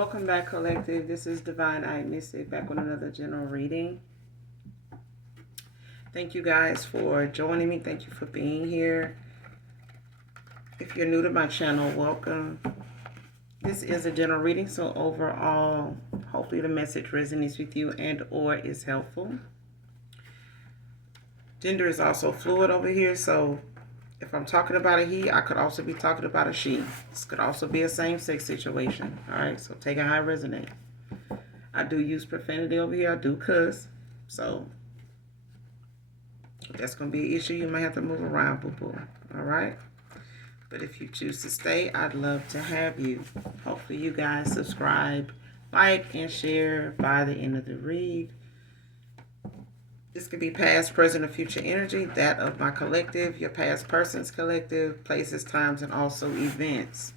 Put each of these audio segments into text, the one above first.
Welcome back, collective. This is Divine Eye Mystic back with another general reading. Thank you guys for joining me. Thank you for being here. If you're new to my channel, welcome. This is a general reading, so overall, hopefully the message resonates with you and or is helpful. Gender is also fluid over here, so if I'm talking about a he, I could also be talking about a she. This could also be a same-sex situation. All right, so take it how it resonates. I do use profanity over here. I do cuss. So if that's going to be an issue, you might have to move around, boo-boo. All right? But if you choose to stay, I'd love to have you. Hopefully you guys subscribe, like, and share by the end of the read. This could be past, present, or future energy, that of my collective, your past person's collective, places, times, and also events.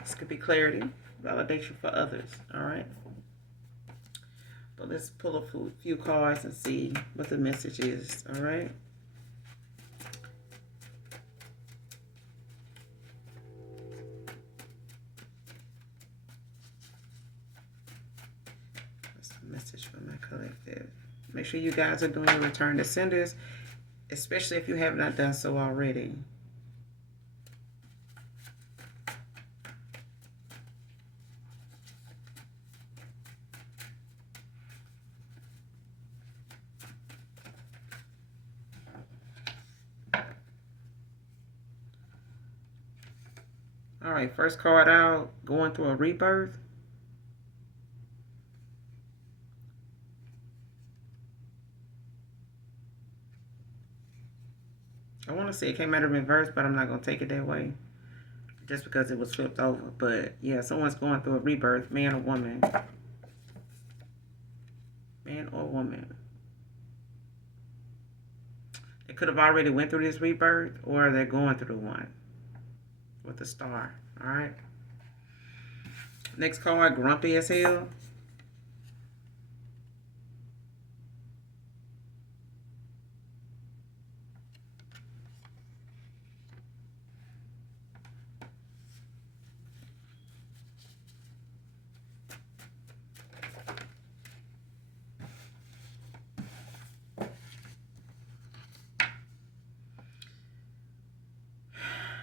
This could be clarity, validation for others, all right? But let's pull a few cards and see what the message is, all right? That's the message for my collective. Make sure you guys are doing your return to senders, especially if you have not done so already. All right, first card out, going through a rebirth. I want to say it came out of reverse, but I'm not going to take it that way just because it was flipped over. But yeah, someone's going through a rebirth, man or woman. Man or woman. They could have already went through this rebirth, or they're going through one with the star. All right. Next card, grumpy as hell.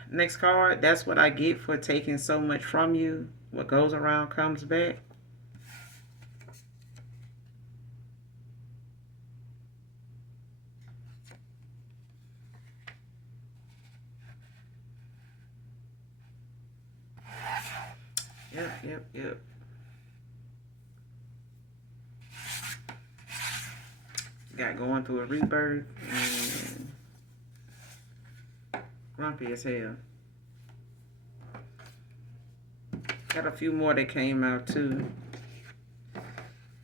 Next card, that's what I get for taking so much from you. What goes around comes back. Yep. Got going through a rebirth and grumpy as hell. Got a few more that came out too.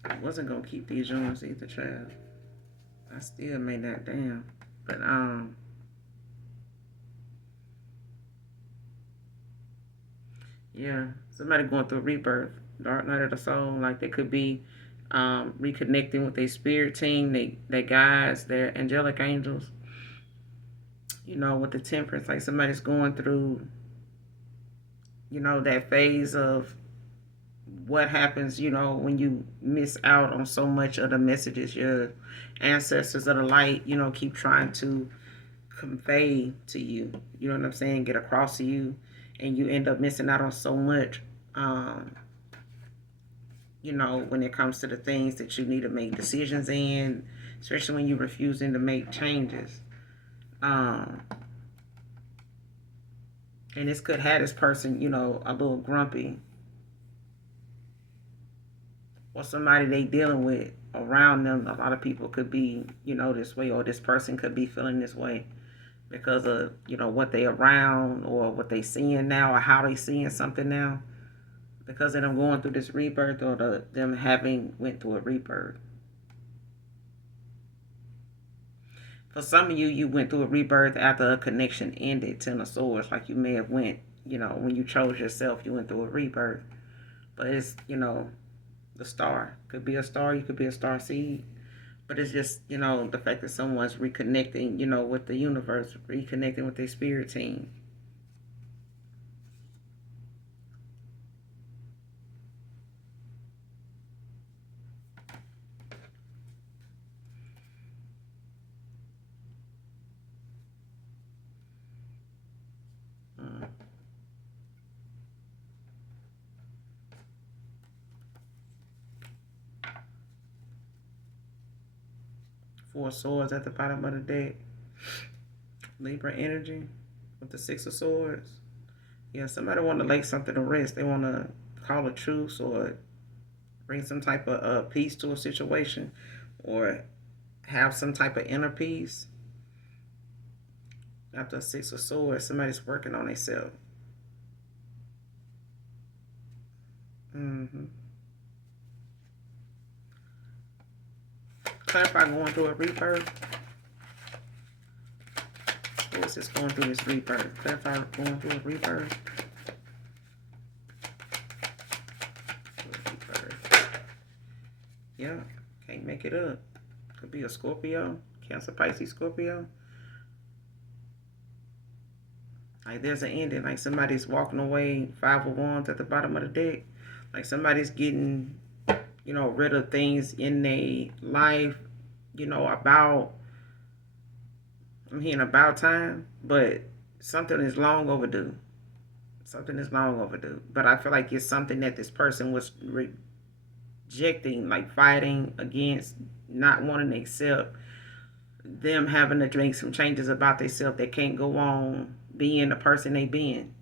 I wasn't gonna keep these joints either, child. I still made that down. But yeah, somebody going through a rebirth, dark night of the soul. Like they could be reconnecting with their spirit team, their guides, their angelic angels. You know, with the temperance, like somebody's going through, you know, that phase of what happens, you know, when you miss out on so much of the messages your ancestors of the light, you know, keep trying to convey to you. You know what I'm saying? Get across to you, and you end up missing out on so much. You know, when it comes to the things that you need to make decisions in, especially when you're refusing to make changes. And this could have this person, you know, a little grumpy, or somebody they dealing with around them. A lot of people could be, you know, this way, or this person could be feeling this way because of, you know, what they around or what they seeing now or how they seeing something now, because of them going through this rebirth or them having went through a rebirth. For some of you, you went through a rebirth after a connection ended. Ten of Swords, like you may have went, you know, when you chose yourself, you went through a rebirth. But it's, you know, the star. Could be a star, you could be a star seed. But it's just, you know, the fact that someone's reconnecting, you know, with the universe, reconnecting with their spirit team. Four of Swords at the bottom of the deck. Libra energy with the Six of Swords. Yeah, somebody want to lay something to rest. They want to call a truce or bring some type of peace to a situation or have some type of inner peace. After a Six of Swords, somebody's working on themselves. Mm-hmm. Clarify going through a rebirth. What is this going through this rebirth? Clarify going through a rebirth. Yeah, can't make it up. Could be a Scorpio, Cancer, Pisces, Scorpio. Like there's an ending. Like somebody's walking away. Five of Wands at the bottom of the deck. Like somebody's getting, rid of things in their life. About, I'm hearing about time, but something is long overdue. Something is long overdue. But I feel like it's something that this person was rejecting, like fighting against, not wanting to accept, them having to make some changes about themselves. They can't go on being the person they been.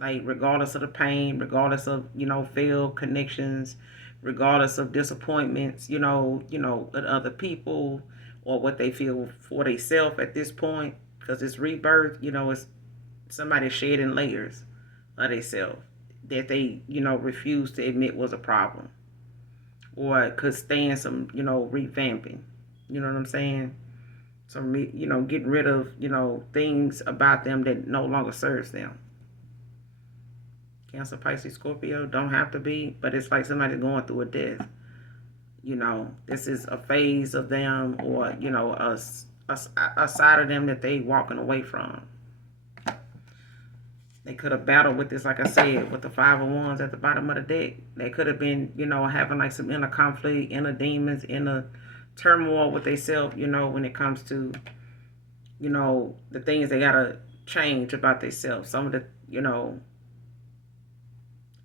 Like regardless of the pain, regardless of, failed connections, regardless of disappointments, with other people or what they feel for themselves at this point. Because it's rebirth, it's somebody shedding layers of themselves that they, refuse to admit was a problem or could stand some, revamping. You know what I'm saying? Some, getting rid of, things about them that no longer serves them. Cancer, Pisces, Scorpio don't have to be, but it's like somebody going through a death. This is a phase of them or, a side of them that they walking away from. They could have battled with this, like I said, with the Five of Wands at the bottom of the deck. They could have been, having like some inner conflict, inner demons, inner turmoil with themselves, when it comes to, the things they got to change about themselves. Some of the,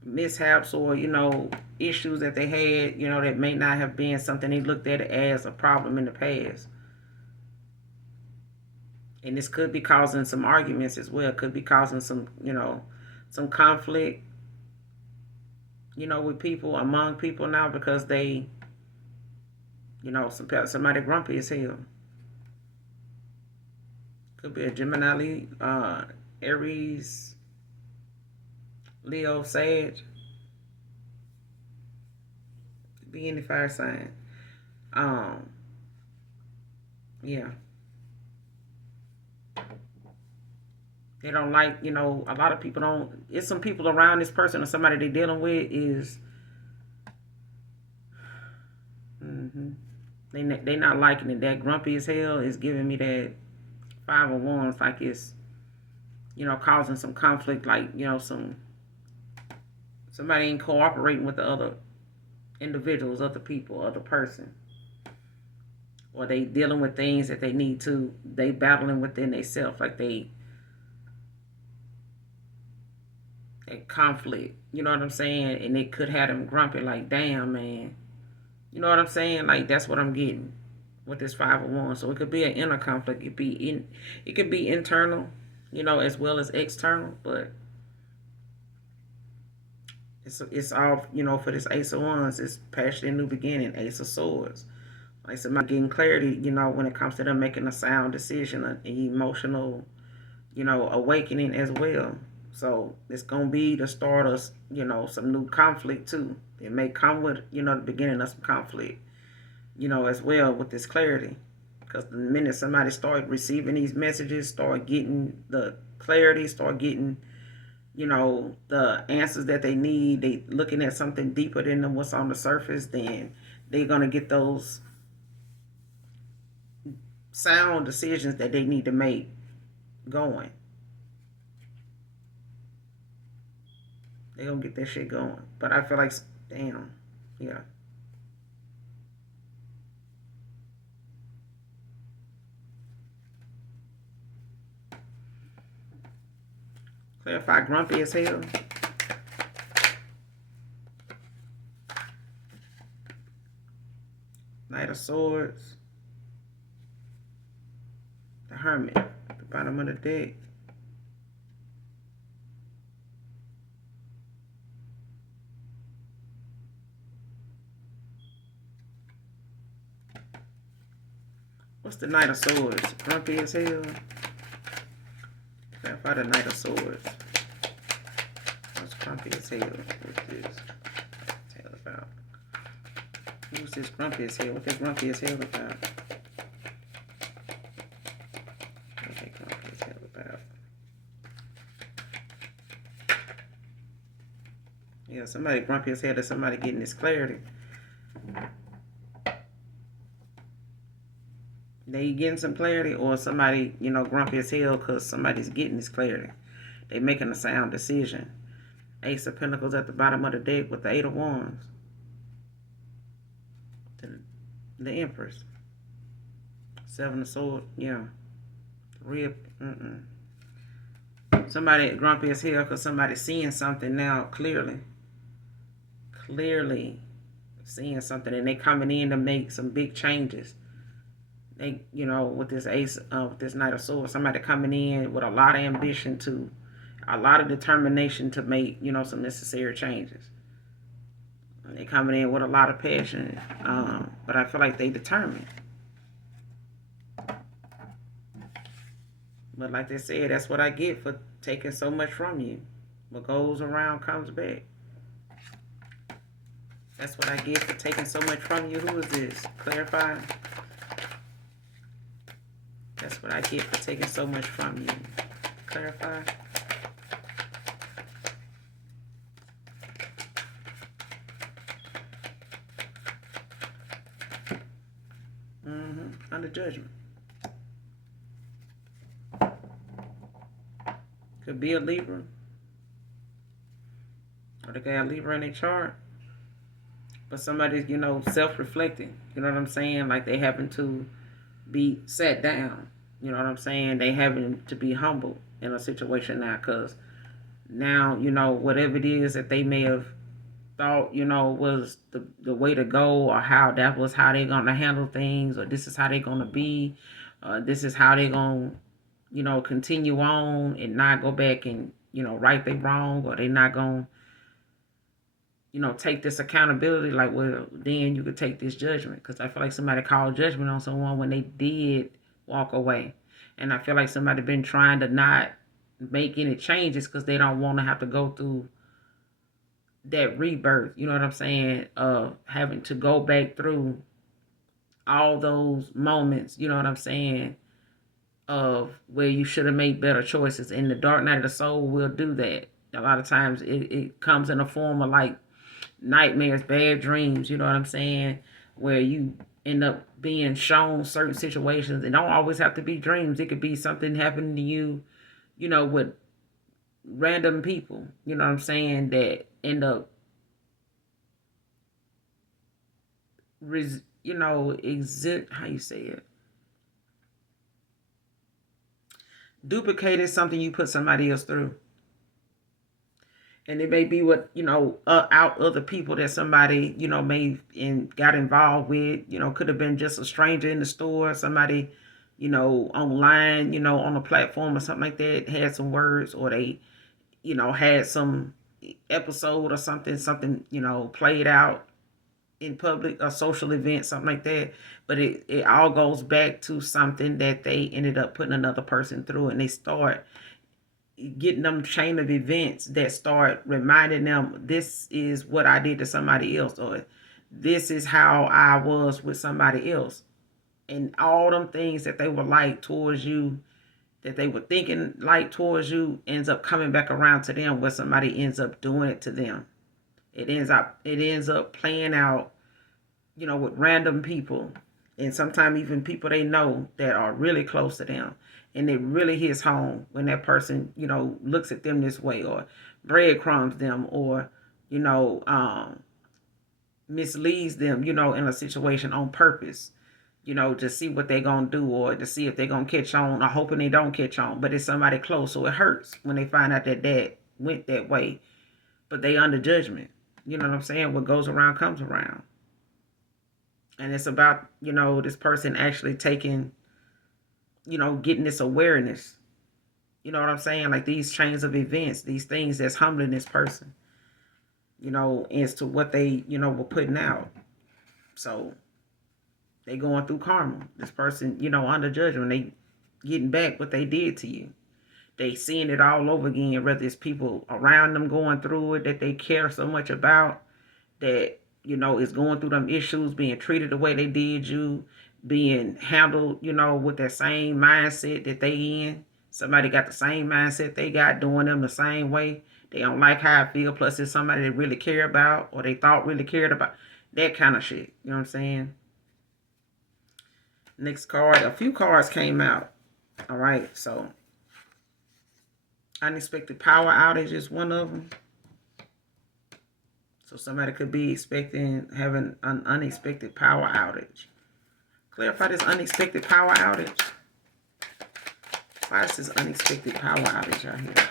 mishaps or, issues that they had, that may not have been something they looked at as a problem in the past. And this could be causing some arguments as well. Could be causing some, some conflict, with people, among people now because they, somebody grumpy as hell. Could be a Gemini, Aries, Leo, Sag. Could be any fire sign. Yeah. They don't like, a lot of people don't. It's some people around this person or somebody they're dealing with is, they not liking it. That grumpy as hell is giving me that Five of Wands, like it's, causing some conflict, like, somebody ain't cooperating with the other individuals, other people, other person. Or they dealing with things that they need to, they battling within themselves, like they conflict. You know what I'm saying? And it could have them grumpy, like, damn, man. You know what I'm saying? Like that's what I'm getting with this Five of Wands. So it could be an inner conflict. It could be internal, as well as external. But it's all, for this Ace of Wands. It's passion, new beginning. Ace of Swords. Like somebody getting clarity, when it comes to them making a sound decision, an emotional, awakening as well. So it's gonna be the start of, some new conflict too. It may come with, the beginning of some conflict, as well with this clarity. Because the minute somebody start receiving these messages, start getting the clarity, start getting, the answers that they need, they looking at something deeper than them what's on the surface, then they're gonna get those sound decisions that they need to make going. They gonna get that shit going. But I feel like, damn, yeah. Clarify grumpy as hell. Knight of Swords. Hermit at the bottom of the deck. What's the Knight of Swords? Grumpy as hell. Clarify the Knight of Swords. What's grumpy as hell? What's this? Tell about. Who's this grumpy as hell? What this grumpy as hell about? What that grumpy as hell about? Yeah, somebody grumpy as hell. That somebody getting this clarity. They getting some clarity, or somebody, grumpy as hell because somebody's getting this clarity. They making a sound decision. Ace of Pentacles at the bottom of the deck with the Eight of Wands. The Empress. Seven of Swords. Yeah. Real. Somebody grumpy as hell because somebody's seeing something now clearly. Clearly seeing something, and they coming in to make some big changes. They, with this ace, with this Knight of Swords, somebody coming in with a lot of ambition a lot of determination to make, some necessary changes. They coming in with a lot of passion, but I feel like they determined. But like they said, that's what I get for taking so much from you. What goes around comes back. That's what I get for taking so much from you. Who is this? Clarify. That's what I get for taking so much from you. Clarify. Under judgment. Could be a Libra. Or they got a Libra in their chart. But somebody's, self-reflecting. You know what I'm saying? Like they having to be sat down. You know what I'm saying? They having to be humble in a situation now, because now, whatever it is that they may have thought, was the way to go, or how that was how they're going to handle things, or this is how they're going to be, this is how they're going to, continue on and not go back and, right their wrong, or they're not going to, take this accountability. Like, well, then you could take this judgment, because I feel like somebody called judgment on someone when they did walk away. And I feel like somebody been trying to not make any changes because they don't want to have to go through that rebirth, you know what I'm saying, of having to go back through all those moments, you know what I'm saying, of where you should have made better choices. And the dark night of the soul will do that. A lot of times it comes in a form of like nightmares, bad dreams, you know what I'm saying, where you end up being shown certain situations. It don't always have to be dreams. It could be something happening to you, with random people, you know what I'm saying, that end up, how you say it, duplicated something you put somebody else through. And it may be what, out other people that somebody, may and got involved with, could have been just a stranger in the store, somebody, online, on a platform or something like that, had some words, or they, had some episode or something, played out in public, a social event, something like that. But it all goes back to something that they ended up putting another person through, and they start getting them chain of events that start reminding them, this is what I did to somebody else, or this is how I was with somebody else. And all them things that they were like towards you, that they were thinking like towards you, ends up coming back around to them, where somebody ends up doing it to them. It ends up playing out, with random people, and sometimes even people they know that are really close to them. And it really hits home when that person, looks at them this way, or breadcrumbs them, or, misleads them, in a situation on purpose, to see what they're going to do, or to see if they're going to catch on, or hoping they don't catch on. But it's somebody close, so it hurts when they find out that went that way. But they under judgment. You know what I'm saying? What goes around comes around. And it's about, this person actually taking getting this awareness. You know what I'm saying? Like these chains of events, these things that's humbling this person, as to what they, were putting out. So they going through karma. This person, under judgment, they getting back what they did to you. They seeing it all over again, whether it's people around them going through it that they care so much about, that is going through them issues, being treated the way they did you, being handled, with that same mindset that they in. Somebody got the same mindset they got, doing them the same way. They don't like how I feel. Plus, it's somebody they really care about, or they thought really cared about. That kind of shit. You know what I'm saying? Next card. A few cards came out. All right. So, unexpected power outage is one of them. So somebody could be expecting having an unexpected power outage. Clarify this unexpected power outage. Why is this unexpected power outage out here?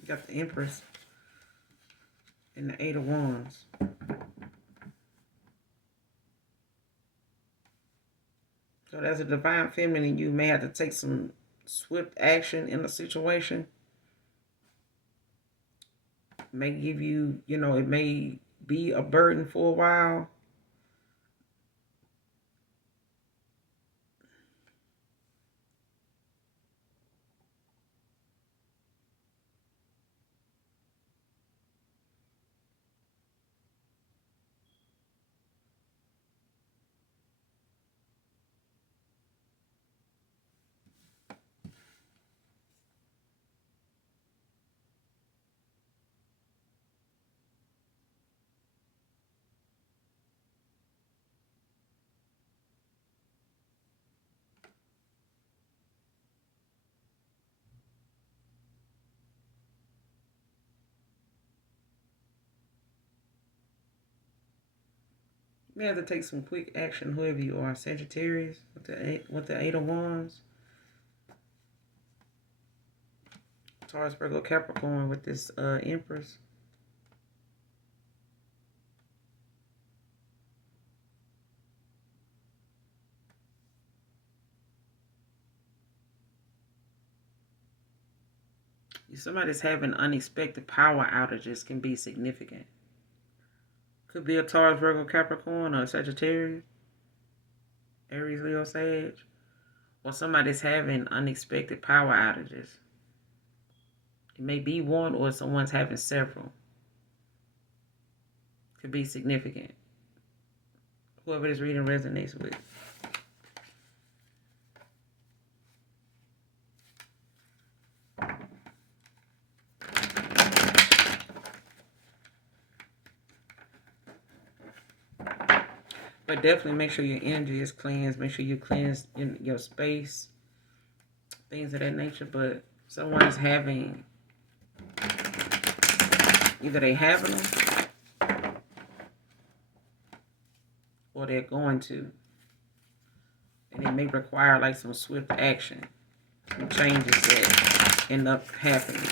You got the Empress and the Eight of Wands. So as a divine feminine, you may have to take some swift action in a situation. It may give you, it may be a burden for a while. You may have to take some quick action, whoever you are. Sagittarius with the Eight of Wands. Taurus, Virgo, Capricorn with this Empress. If somebody's having unexpected power outages, can be significant. Could be a Taurus, Virgo, Capricorn, or a Sagittarius, Aries, Leo, Sag. Or somebody's having unexpected power outages. It may be one, or someone's having several. Could be significant. Whoever this reading resonates with. But definitely make sure your energy is cleansed. Make sure you cleanse your space. Things of that nature. But someone's having, either they having them, or they're going to. And it may require like some swift action. Some changes that end up happening.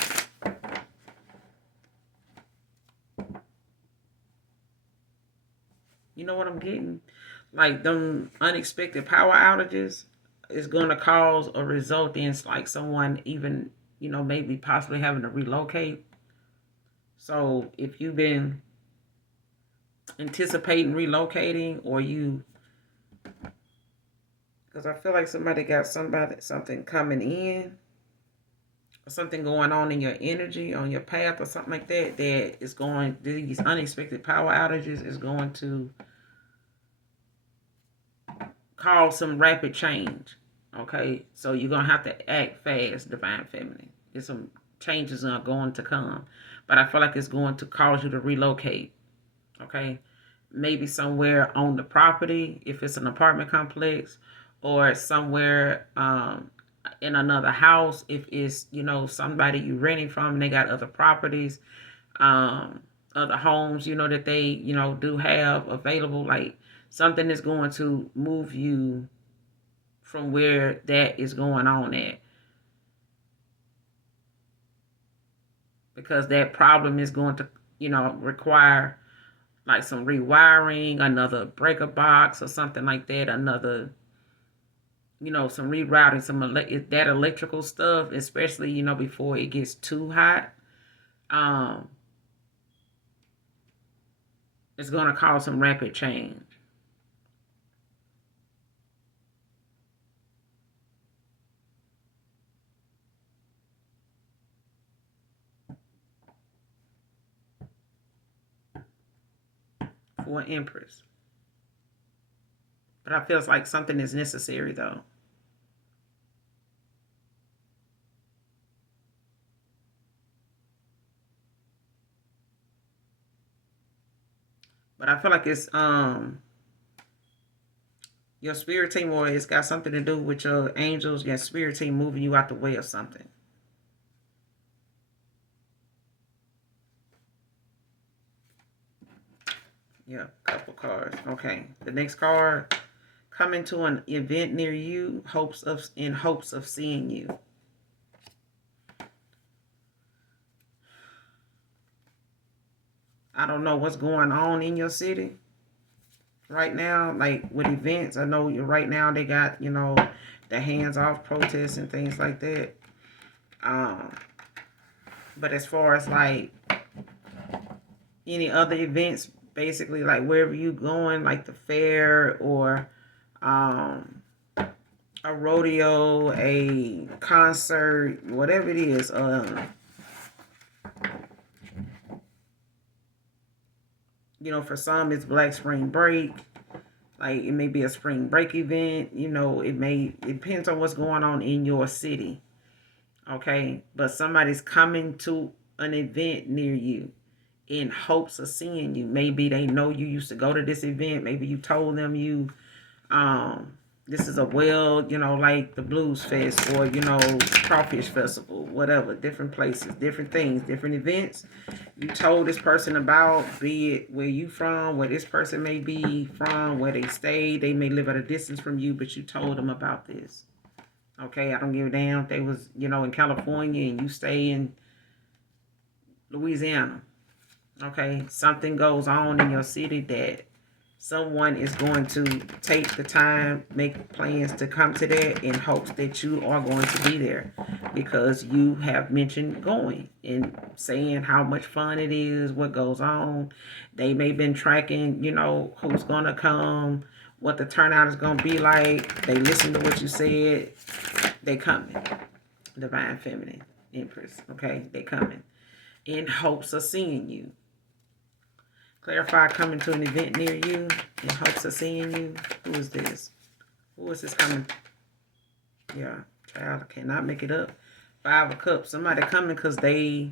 You know what I'm getting? Like them unexpected power outages is going to cause or result in like someone even, maybe possibly having to relocate. So if you've been anticipating relocating, or because I feel like somebody got something coming in, or something going on in your energy, on your path, or something like that, that is going, these unexpected power outages is going to cause some rapid change. Okay, so you're gonna have to act fast, divine feminine. There's some changes are going to come, but I feel like it's going to cause you to relocate. Okay, maybe somewhere on the property if it's an apartment complex, or somewhere in another house, if it's, somebody you renting from and they got other properties, um, other homes, that they, do have available, like something is going to move you from where that is going on at, because that problem is going to, require like some rewiring, another breaker box or something like that, another, some rerouting, that electrical stuff, especially, before it gets too hot. Um, it's going to cause some rapid change for an empress. But I feel like something is necessary though. But I feel like it's your spirit team, or it's got something to do with your angels, your spirit team moving you out the way or something. Yeah, couple cards. Okay. The next card, coming to an event near you, in hopes of seeing you. I don't know what's going on in your city right now, like with events. I know you right now they got, the hands off protests and things like that. Um, but as far as like any other events, basically like wherever you going, like the fair or um a rodeo, a concert, whatever it is, for some it's Black Spring Break. Like it may be a spring break event, it depends on what's going on in your city. Okay. But somebody's coming to an event near you in hopes of seeing you. Maybe they know you used to go to this event. Maybe you told them um this is a like the Blues Fest or Crawfish Festival, whatever, different places, different things, different events. You told this person about, be it where you from, where this person may be from, where they stay. They may live at a distance from you, but you told them about this. Okay, I don't give a damn if they was, in California and you stay in Louisiana. Okay, something goes on in your city that someone is going to take the time, make plans to come to that in hopes that you are going to be there because you have mentioned going and saying how much fun it is, what goes on. They may have been tracking, who's going to come, what the turnout is going to be like. They listen to what you said. They coming. Divine Feminine Empress. Okay, they coming in hopes of seeing you. Clarify, coming to an event near you in hopes of seeing you. Who is this? Who is this coming? Yeah, child, I cannot make it up. Five of Cups. Somebody coming because I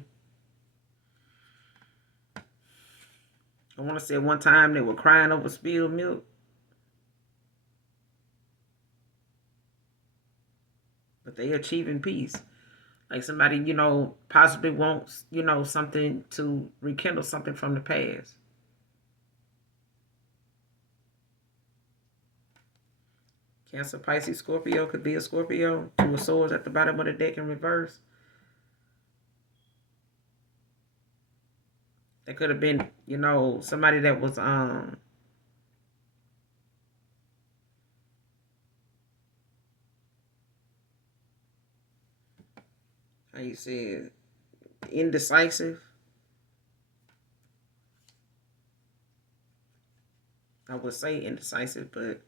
want to say one time they were crying over spilled milk. But they achieving peace. Like somebody, possibly wants, something to rekindle something from the past. Cancer, Pisces, Scorpio, could be a Scorpio. Two of Swords at the bottom of the deck in reverse. That could have been, somebody that was how you say it, indecisive. I would say indecisive, but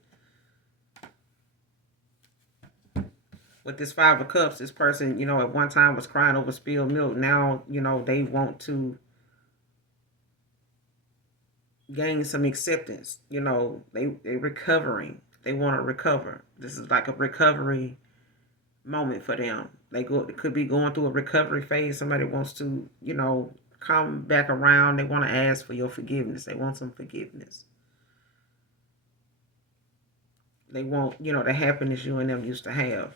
with this Five of Cups, this person, at one time was crying over spilled milk. Now, they want to gain some acceptance. They recovering. They want to recover. This is like a recovery moment for them. They could be going through a recovery phase. Somebody wants to, come back around. They want to ask for your forgiveness. They want some forgiveness. They want, the happiness you and them used to have.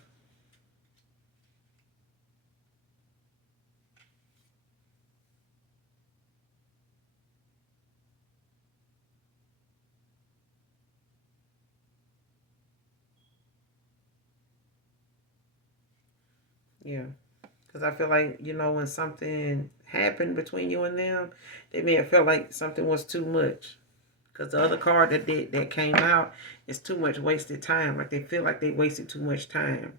Yeah. Because I feel like, when something happened between you and them, they may have felt like something was too much. Because the other card that came out is too much wasted time. Like they feel like they wasted too much time.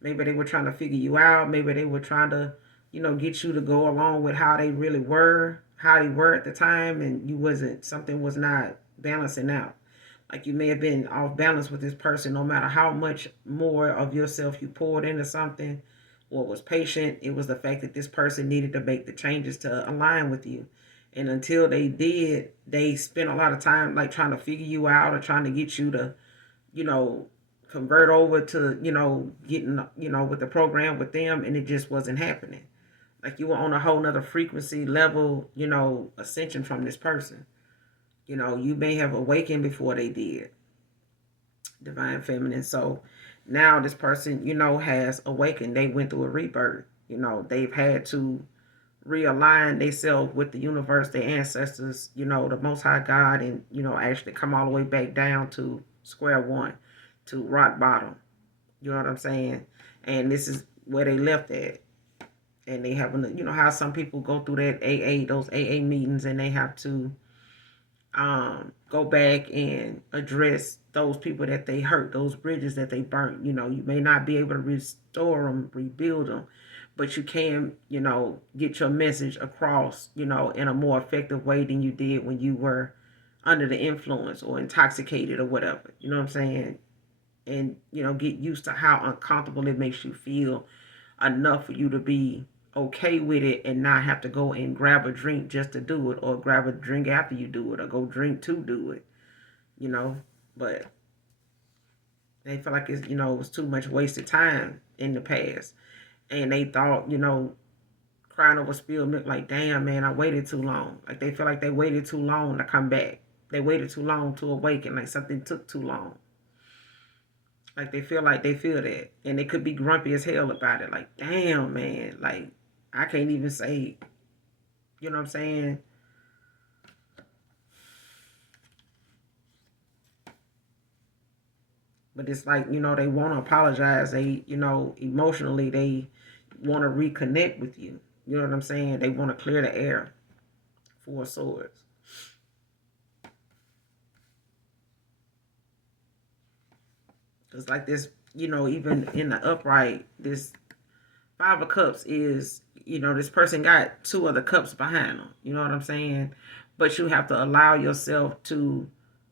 Maybe they were trying to figure you out. Maybe they were trying to, get you to go along with how they really were, how they were at the time, and you wasn't. Something was not balancing out. Like you may have been off balance with this person, no matter how much more of yourself you poured into something or was patient. It was the fact that this person needed to make the changes to align with you. And until they did, they spent a lot of time like trying to figure you out or trying to get you to, you know, convert over to, getting, with the program with them, and it just wasn't happening. Like you were on a whole nother frequency level, ascension from this person. You may have awakened before they did, divine feminine. So now this person, has awakened. They went through a rebirth. They've had to realign themselves with the universe, their ancestors, the most high God, and, actually come all the way back down to square one, to rock bottom. You know what I'm saying? And this is where they left at. And they have, how some people go through that those AA meetings, and they have to go back and address those people that they hurt, those bridges that they burnt. You may not be able to restore them, rebuild them, but you can, get your message across, in a more effective way than you did when you were under the influence or intoxicated or whatever. You know what I'm saying? And, get used to how uncomfortable it makes you feel enough for you to be okay with it and not have to go and grab a drink just to do it, or grab a drink after you do it, or go drink to do it, you know. But they feel like it's, it was too much wasted time in the past. And they thought, crying over spilled milk, like, damn, man, I waited too long. Like they feel like they waited too long to come back. They waited too long to awaken, like something took too long. Like they feel that. And they could be grumpy as hell about it. Like, damn, man, like I can't even say, you know what I'm saying? But it's like, they want to apologize. They, emotionally, they want to reconnect with you. You know what I'm saying? They want to clear the air. Four swords. It's like this, even in the upright, this Five of Cups is, this person got two other cups behind them. You know what I'm saying? But you have to allow yourself to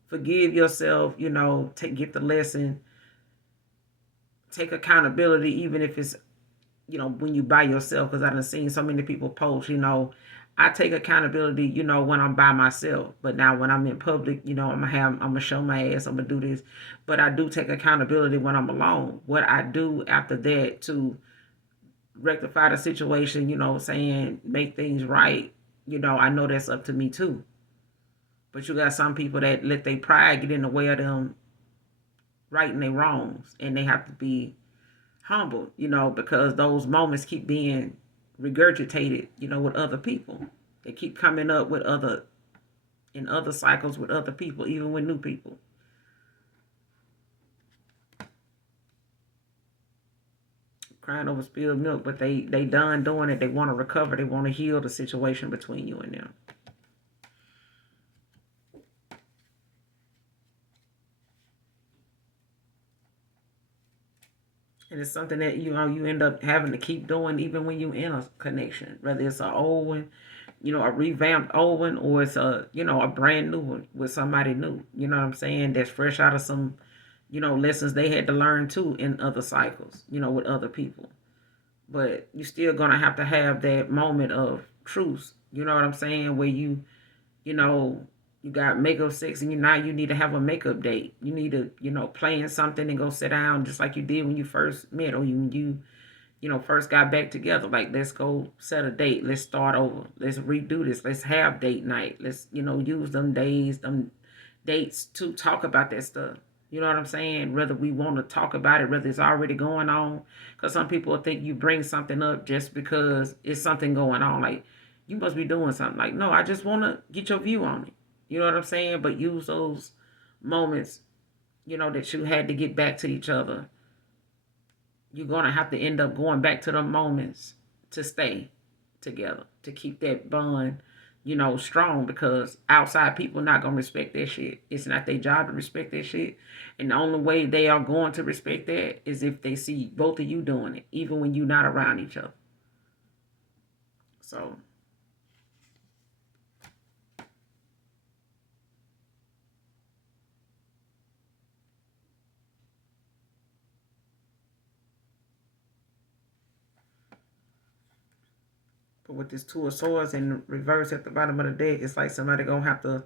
forgive yourself, to get the lesson, take accountability, even if it's, when you by yourself. Because I've seen so many people post, I take accountability, when I'm by myself. But now when I'm in public, I'm gonna show my ass, I'm gonna do this. But I do take accountability when I'm alone. What I do after that to rectify the situation, saying make things right, I know that's up to me too. But you got some people that let their pride get in the way of them righting their wrongs, and they have to be humble, because those moments keep being regurgitated, with other people. They keep coming up with in other cycles with other people, even with new people. Crying over spilled milk, but they done doing it. They want to recover. They want to heal the situation between you and them. And it's something that you end up having to keep doing even when you're in a connection, whether it's an old one, a revamped old one, or it's a brand new one with somebody new. You know what I'm saying? That's fresh out of some, lessons they had to learn too in other cycles, with other people. But you still gonna have to have that moment of truth. You know what I'm saying? Where you know, you got makeup sex, and now you need to have a makeup date. You need to, plan something and go sit down just like you did when you first met, or when you first got back together. Like, let's go set a date. Let's start over. Let's redo this. Let's have date night. Let's, use them days, them dates to talk about that stuff. You know what I'm saying? Whether we want to talk about it, whether it's already going on. Because some people think you bring something up just because it's something going on. Like, you must be doing something. Like, no, I just want to get your view on it. You know what I'm saying? But use those moments, that you had to get back to each other you're going to have to end up going back to the moments to stay together, to keep that bond, strong, because outside people not going to respect that shit. It's not their job to respect that shit. And the only way they are going to respect that is if they see both of you doing it, even when you're not around each other. So, but with this Two of Swords in reverse at the bottom of the deck, it's like somebody going to have to,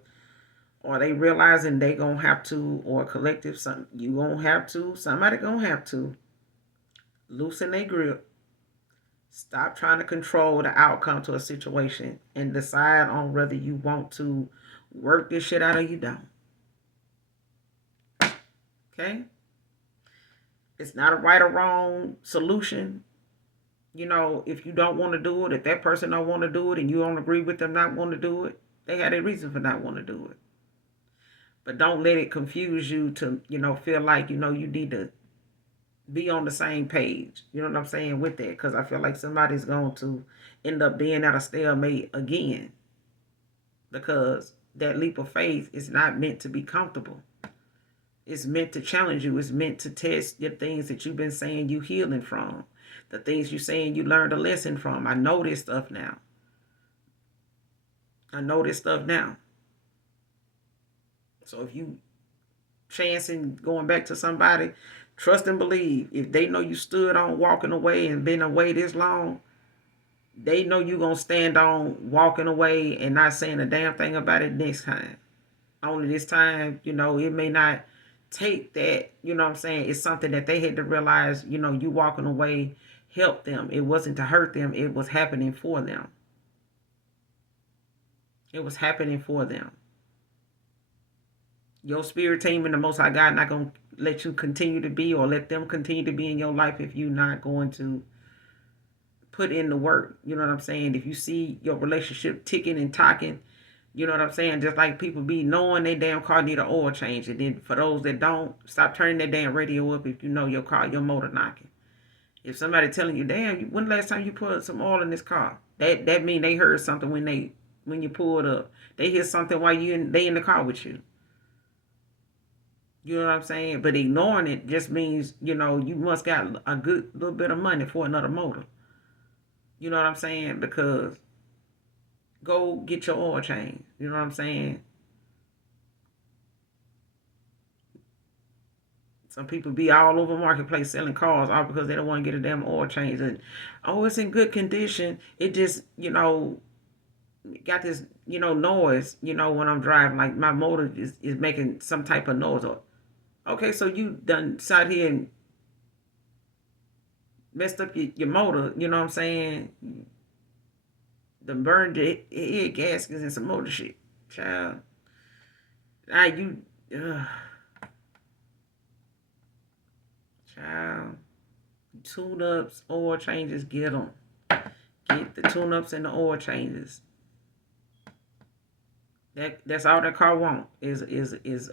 or they realizing they going to have to, or a collective, something, you going to have to, somebody going to have to loosen their grip. Stop trying to control the outcome to a situation and decide on whether you want to work this shit out or you don't. Okay? It's not a right or wrong solution. If you don't want to do it, if that person don't want to do it and you don't agree with them not want to do it, they had a reason for not want to do it. But don't let it confuse you to, feel like, you need to be on the same page. You know what I'm saying with that? Because I feel like somebody's going to end up being at a stalemate again. Because that leap of faith is not meant to be comfortable. It's meant to challenge you. It's meant to test your things that you've been saying you healing from. The things you're saying you learned a lesson from. I know this stuff now. So if you chancing going back to somebody, trust and believe. If they know you stood on walking away and been away this long, they know you're going to stand on walking away and not saying a damn thing about it next time. Only this time, it may not take that, you know what I'm saying? It's something that they had to realize, you walking away helped them. It wasn't to hurt them. It was happening for them. It was happening for them. Your spirit team and the Most High God not going to let you continue to be or let them continue to be in your life if you're not going to put in the work. You know what I'm saying? If you see your relationship ticking and talking, you know what I'm saying? Just like people be knowing their damn car need an oil change. And then for those that don't, stop turning that damn radio up if you know your car, your motor knocking. If somebody telling you, damn, when last time you put some oil in this car? That mean they heard something when you pulled up. They hear something while they in the car with you. You know what I'm saying? But ignoring it just means, you must got a good little bit of money for another motor. You know what I'm saying? Because go get your oil change. You know what I'm saying? Some people be all over marketplace selling cars all because they don't want to get a damn oil change. And, oh, it's in good condition. It just, got this, noise, when I'm driving. Like my motor is making some type of noise. Okay, so you done sat here and messed up your motor, you know what I'm saying? The burned your head gaskets and some motor shit. Child. Child. Tune-ups, oil changes, get them. Get the tune-ups and the oil changes. That's all that car want is is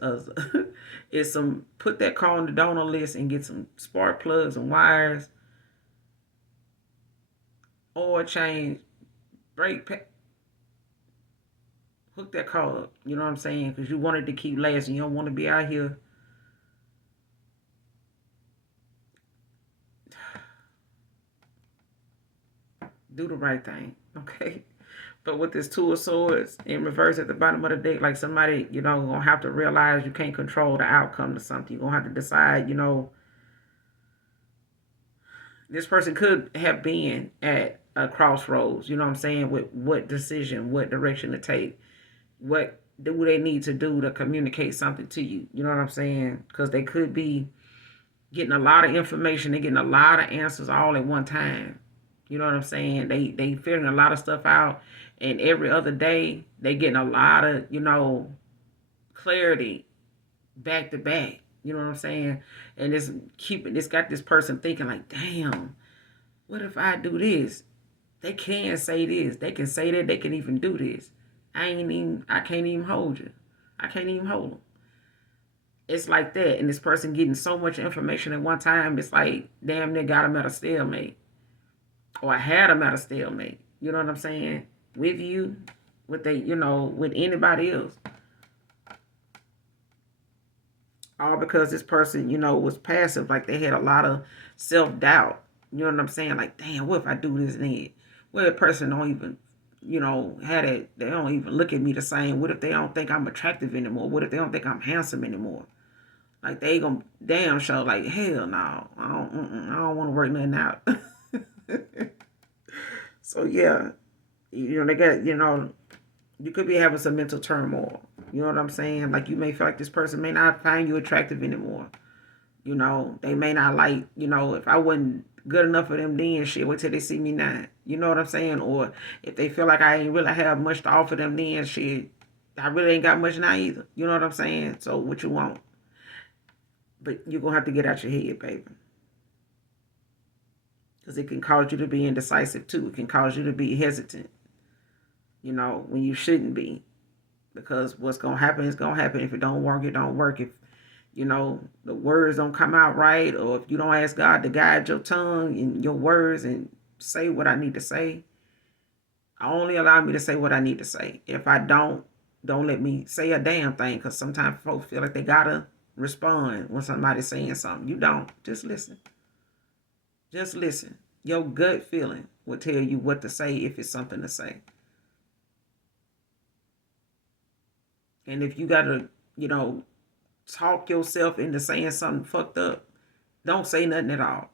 some, put that car on the donor list and get some spark plugs and wires, oil change, brake pad, hook that car up. You know what I'm saying? Because you want it to keep lasting. You don't want to be out here do the right thing, okay? But with this Two of Swords in reverse at the bottom of the deck, like somebody, gonna have to realize you can't control the outcome to something. You're gonna have to decide, this person could have been at a crossroads, you know what I'm saying, with what decision, what direction to take, what do they need to do to communicate something to you, you know what I'm saying? Because they could be getting a lot of information, they're getting a lot of answers all at one time. You know what I'm saying? They figuring a lot of stuff out, and every other day they getting a lot of, clarity back to back. You know what I'm saying? And it's got this person thinking like, damn, what if I do this? They can say this. They can say that. They can even do this. I can't even hold you. I can't even hold them. it's like that. And this person getting so much information at one time, it's like damn near got them at a stalemate. Or had them at a stalemate. You know what I'm saying? With you, with they, with anybody else. All because this person, was passive. Like they had a lot of self-doubt. You know what I'm saying? Like, damn, what if I do this then? Well, a person don't even, had it. They don't even look at me the same. What if they don't think I'm attractive anymore? What if they don't think I'm handsome anymore? Like they gonna damn show like hell no. I don't want to work nothing out. So yeah, they got you could be having some mental turmoil. You know what I'm saying? Like you may feel like this person may not find you attractive anymore. They may not like, if I wasn't good enough for them then, shit, wait till they see me now. You know what I'm saying? Or if they feel like I ain't really have much to offer them then, shit, I really ain't got much now either. You know what I'm saying? So what you want? But you're going to have to get out your head, baby. Because it can cause you to be indecisive too. It can cause you to be hesitant, when you shouldn't be. Because what's going to happen is going to happen. If it don't work, it don't work. If the words don't come out right, or if you don't ask God to guide your tongue and your words and say what I need to say, only allow me to say what I need to say. If I don't let me say a damn thing, because sometimes folks feel like they gotta respond when somebody's saying something. You don't. Just listen. Just listen. Your gut feeling will tell you what to say if it's something to say. And if you gotta, talk yourself into saying something fucked up, don't say nothing at all.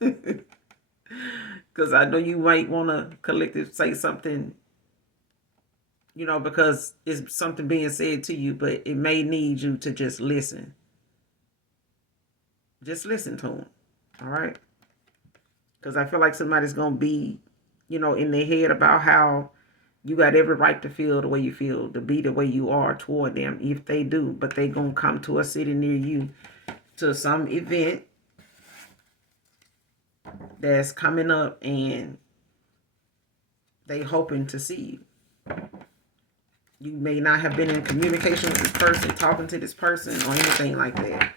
Because I know you might want to collective say something, because it's something being said to you, but it may need you to just listen. Just listen to them. All right? Because I feel like somebody's going to be, in their head about how you got every right to feel the way you feel, to be the way you are toward them, if they do. But they going to come to a city near you, to some event that's coming up, and they hoping to see you. You may not have been in communication with this person, talking to this person, or anything like that.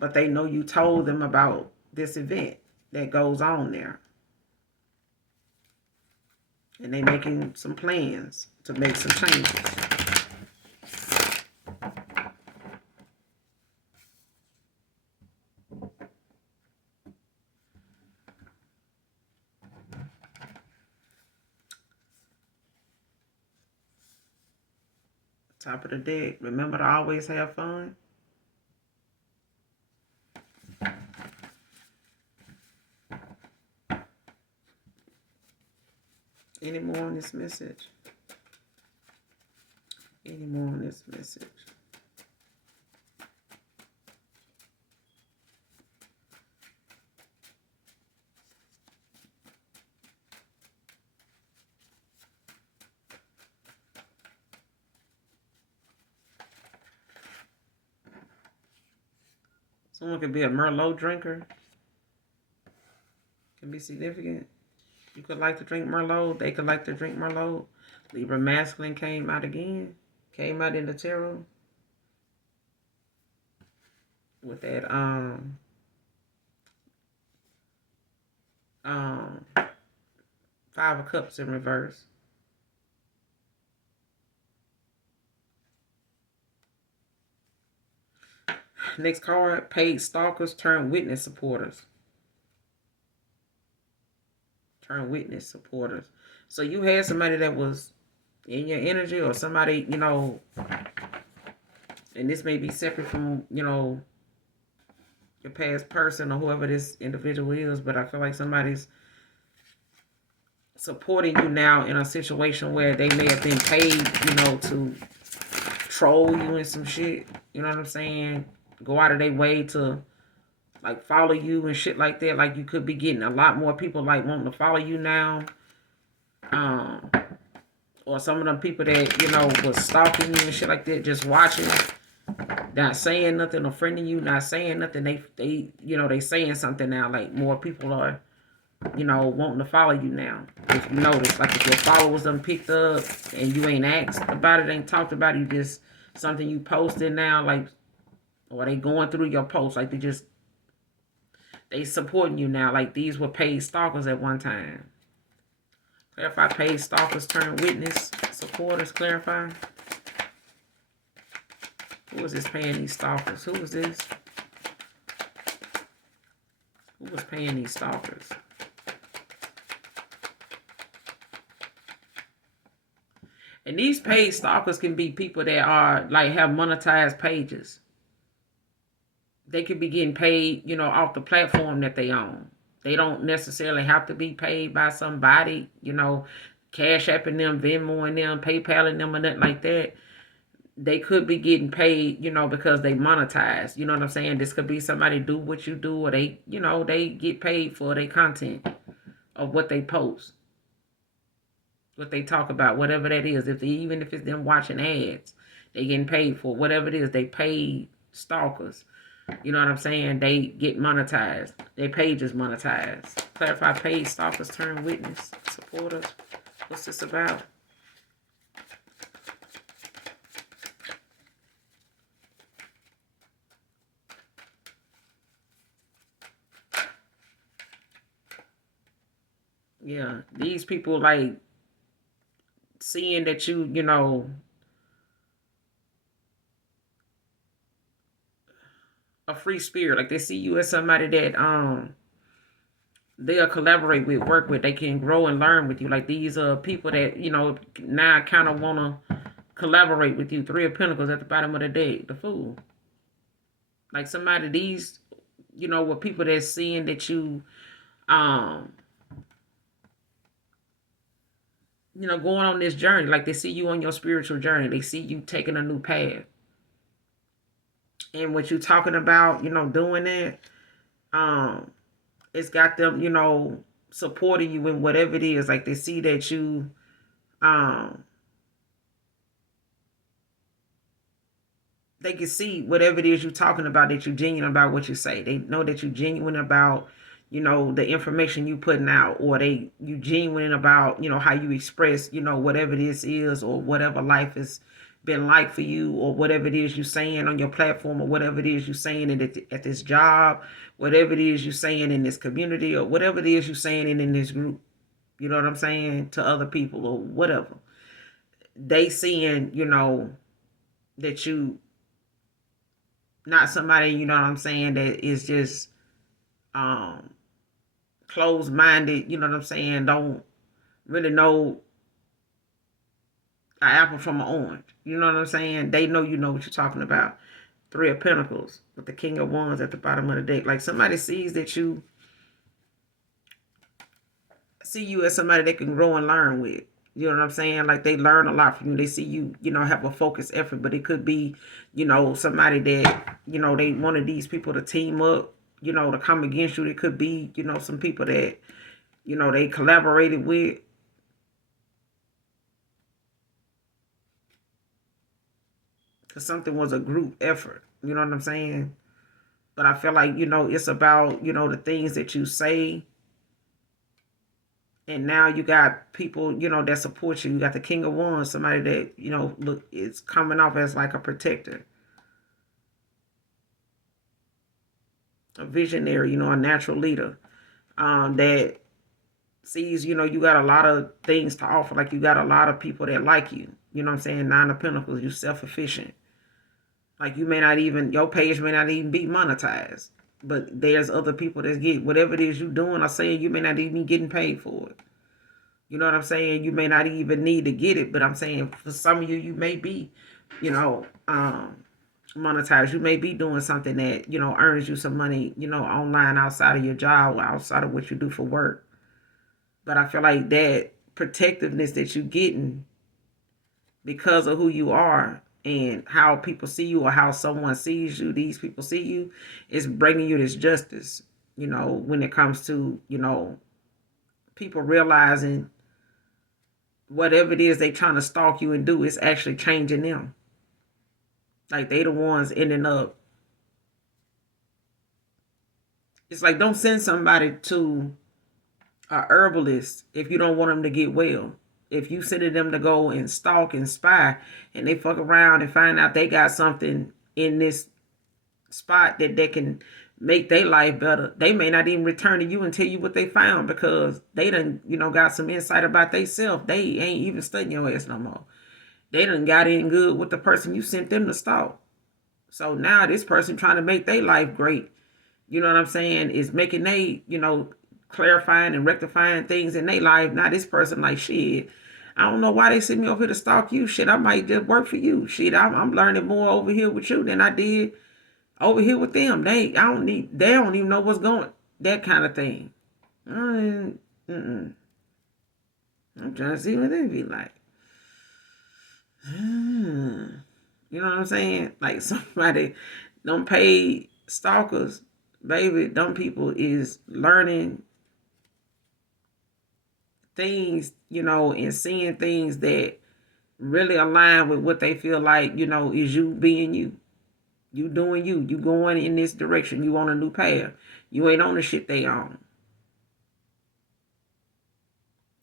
But they know you told them about this event that goes on there. And they making some plans to make some changes. Top of the deck. Remember to always have fun. Any more on this message? Any more on this message? Someone could be a Merlot drinker. Can be significant. You could like to drink Merlot. They could like to drink Merlot. Libra masculine came out again. Came out in the tarot. With that, Five of Cups in reverse. Next card, paid stalkers turn witness supporters. Turn witness supporters. So you had somebody that was in your energy, or somebody, and this may be separate from, your past person or whoever this individual is, but I feel like somebody's supporting you now in a situation where they may have been paid, to troll you and some shit. You know what I'm saying? Go out of their way to like follow you and shit like that. Like you could be getting a lot more people like wanting to follow you now. Or some of them people that, was stalking you and shit like that, just watching, not saying nothing, or friending you, not saying nothing. They saying something now. Like more people are, wanting to follow you now. If you notice, like if your followers done picked up and you ain't asked about it, ain't talked about it, you just something you posted now, like or they going through your posts. Like they supporting you now. Like these were paid stalkers at one time. Clarify, paid stalkers turn witness supporters. Clarify. Who is this paying these stalkers? Who is this? Who was paying these stalkers? And these paid stalkers can be people that are like have monetized pages. They could be getting paid, off the platform that they own. They don't necessarily have to be paid by somebody, Cash Apping them, Venmoing them, PayPaling them, or nothing like that. They could be getting paid, because they monetize. You know what I'm saying? This could be somebody do what you do, or they get paid for their content of what they post, what they talk about, whatever that is. Even if it's them watching ads, they getting paid for whatever it is. They paid stalkers. You know what I'm saying? They get monetized. Their page is monetized. Clarify, paid stalkers turn witness supporters. What's this about? Yeah, these people like seeing that you a free spirit. Like they see you as somebody that they'll collaborate with, work with. They can grow and learn with you. Like these are people that now kind of want to collaborate with you. Three of Pentacles at the bottom of the deck. The Fool. Like somebody these with people that's seeing that you um going on this journey. Like they see you on your spiritual journey. They see you taking a new path. And what you talking about, doing that, it's got them, supporting you in whatever it is. Like they see that you, they can see whatever it is you're talking about, that you're genuine about what you say. They know that you're genuine about, the information you putting out, or you genuine about, how you express, whatever this is, or whatever life has been like for you, or whatever it is you're saying on your platform, or whatever it is you're saying at this job, whatever it is you're saying in this community, or whatever it is you're saying in this group. You know what I'm saying? To other people or whatever. They seeing, that you not somebody, you know what I'm saying, that is just um closed minded, you know what I'm saying, don't really know an apple from an orange. You know what I'm saying? They know what you're talking about. Three of Pentacles with the King of Wands at the bottom of the deck. Like somebody sees that you see you as somebody they can grow and learn with. You know what I'm saying? Like they learn a lot from you. They see you, have a focused effort, but it could be, somebody that, they wanted these people to team up, to come against you. It could be, some people that, they collaborated with. Because something was a group effort. You know what I'm saying? But I feel like, it's about, the things that you say. And now you got people, that support you. You got the King of Wands, somebody that, look, it's coming off as like a protector. A visionary, a natural leader. That sees, you got a lot of things to offer. Like you got a lot of people that like you. You know what I'm saying? Nine of Pentacles, you self-efficient. Like you may not even, your page may not even be monetized. But there's other people that get whatever it is you're doing or saying, you may not even be getting paid for it. You know what I'm saying? You may not even need to get it, but I'm saying for some of you, you may be, monetized. You may be doing something that, earns you some money, online outside of your job or outside of what you do for work. But I feel like that protectiveness that you're getting because of who you are and how people see you, or how someone sees you, these people see you, is bringing you this justice, when it comes to, people realizing whatever it is they trying to stalk you and do is actually changing them. Like they the ones ending up. It's like, don't send somebody to a herbalist if you don't want them to get well. If you sending them to go and stalk and spy, and they fuck around and find out they got something in this spot that they can make their life better. They may not even return to you and tell you what they found because they done, got some insight about themselves. They ain't even studying your ass no more. They done got in good with the person you sent them to stalk. So now this person trying to make their life great, you know what I'm saying, is making they, clarifying and rectifying things in their life. Now this person like, shit, I don't know why they sent me over here to stalk you. Shit, I might just work for you. Shit, I'm learning more over here with you than I did over here with them. They don't even know what's going, that kind of thing. Mm-mm. I'm trying to see what they be like. You know what I'm saying? Like somebody don't pay stalkers, baby. Them people is learning things, and seeing things that really align with what they feel like, is you being you. You doing you. You going in this direction. You on a new path. You ain't on the shit they on.